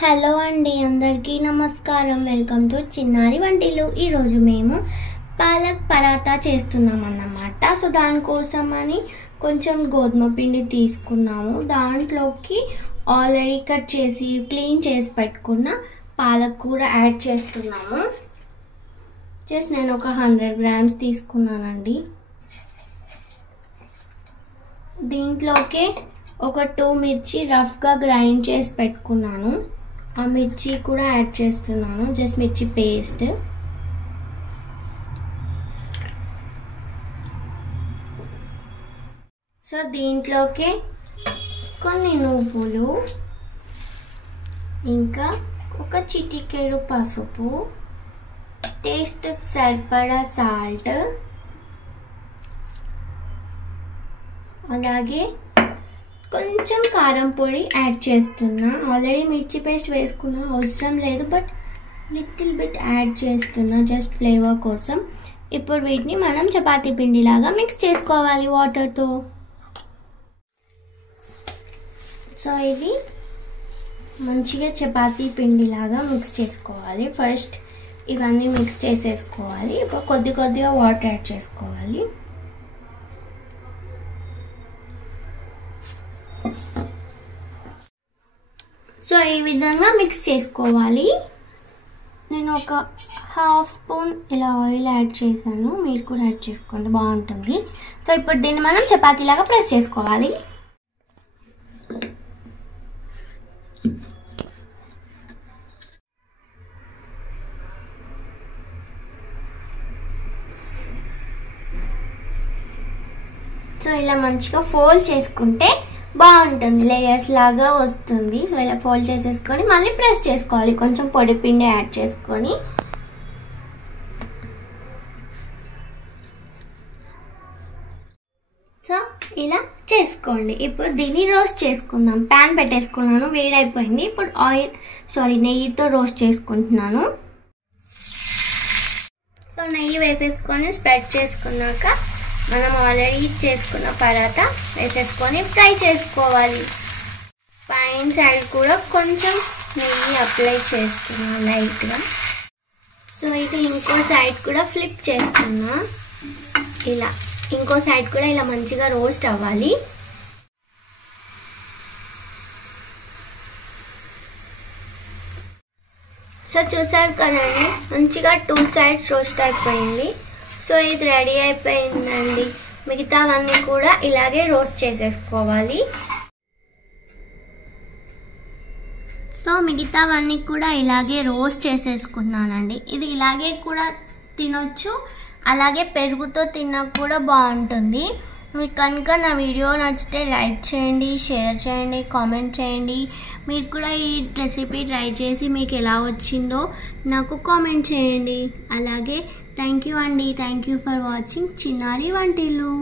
Hello అండి, అందరికీ నమస్కారం. వెల్కమ్ టు చిన్నారి వంటిల్లు. ఈరోజు మేము పాలక్ పరాటా చేస్తున్నాం అన్నమాట. సో దానికోసమని కొంచెం గోధుమ పిండి తీసుకున్నాము. దాంట్లోకి ఆల్రెడీ కట్ చేసి క్లీన్ చేసి పెట్టుకున్న పాలక్ కూర యాడ్ చేస్తున్నాము. జస్ట్ నేను ఒక 100 grams తీసుకున్నానండి. దీంట్లోకి ఒక 2 మిర్చి రఫ్గా గ్రైండ్ చేసి పెట్టుకున్నాను. ఆ మిర్చి కూడా యాడ్ చేస్తున్నాను, జస్ట్ మిర్చి పేస్ట్. సో దీంట్లోకి కొన్ని నువ్వులు, ఇంకా ఒక చిటికెడు పసుపు, టేస్ట్ సరిపడా సాల్ట్, అలాగే కొంచెం కారం పొడి యాడ్ చేస్తున్నా. ఆల్రెడీ మిర్చి పేస్ట్ వేసుకున్నా, అవసరం లేదు, బట్ లిటిల్ బిట్ యాడ్ చేస్తున్నా జస్ట్ ఫ్లేవర్ కోసం. ఇప్పుడు వీటిని మనం చపాతీ పిండిలాగా మిక్స్ చేసుకోవాలి వాటర్తో. సో ఇది మంచిగా చపాతీ పిండిలాగా మిక్స్ చేసుకోవాలి. ఫస్ట్ ఇవన్నీ మిక్స్ చేసేసుకోవాలి. ఇప్పుడు కొద్దిగా వాటర్ యాడ్ చేసుకోవాలి. సో ఈ విధంగా మిక్స్ చేసుకోవాలి. నేను ఒక 1/2 స్పూన్ ఇలా ఆయిల్ యాడ్ చేశాను, మీరు కూడా యాడ్ చేసుకోండి, బాగుంటుంది. సో ఇప్పుడు దీన్ని మనం చపాతీలాగా ప్రెస్ చేసుకోవాలి. సో ఇలా మంచిగా ఫోల్డ్ చేసుకుంటే బాగుంటుంది, లేయర్స్ లాగా వస్తుంది. సో ఇలా ఫోల్డ్ చేసేసుకొని మళ్ళీ ప్రెస్ చేసుకోవాలి. కొంచెం పొడి పిండి యాడ్ చేసుకొని సో ఇలా చేసుకోండి. ఇప్పుడు దీన్ని రోస్ట్ చేసుకుందాం. ప్యాన్ పెట్టేసుకున్నాను, వేడైపోయింది. ఇప్పుడు నెయ్యితో రోస్ట్ చేసుకుంటున్నాను. సో నెయ్యి వేసేసుకొని స్ప్రెడ్ చేసుకున్నాక మనం ఆల్రెడీ చేసుకున్న పరాటా వేసేసుకొని ఫ్రై చేసుకోవాలి. పైన సైడ్ కూడా కొంచెం నెయ్యి అప్లై చేస్తున్నా లైట్గా. సో ఇది ఇంకో సైడ్ కూడా ఫ్లిప్ చేస్తున్నా. ఇలా ఇంకో సైడ్ కూడా ఇలా మంచిగా రోస్ట్ అవ్వాలి. సో చూసారు కదండి, మంచిగా 2 sides రోస్ట్ అయిపోయింది. సో ఇది రెడీ అయిపోయిందండి. మిగతావన్నీ కూడా ఇలాగే రోస్ట్ చేసేసుకోవాలి. సో మిగతావన్నీ కూడా ఇలాగే రోస్ట్ చేసేసుకున్నానండి. ఇది ఇలాగే కూడా తినొచ్చు, అలాగే పెరుగుతో తిన్నా కూడా బాగుంటుంది. మీకు కనుక నా వీడియో నచ్చితే లైక్ చేయండి, షేర్ చేయండి, కామెంట్ చేయండి. మీరు కూడా ఈ రెసిపీ ట్రై చేసి మీకు ఎలా వచ్చిందో నాకు కామెంట్ చేయండి. అలాగే థ్యాంక్ యూ అండి. థ్యాంక్ యూ ఫర్ వాచింగ్ చిన్నారి వంటిల్లు.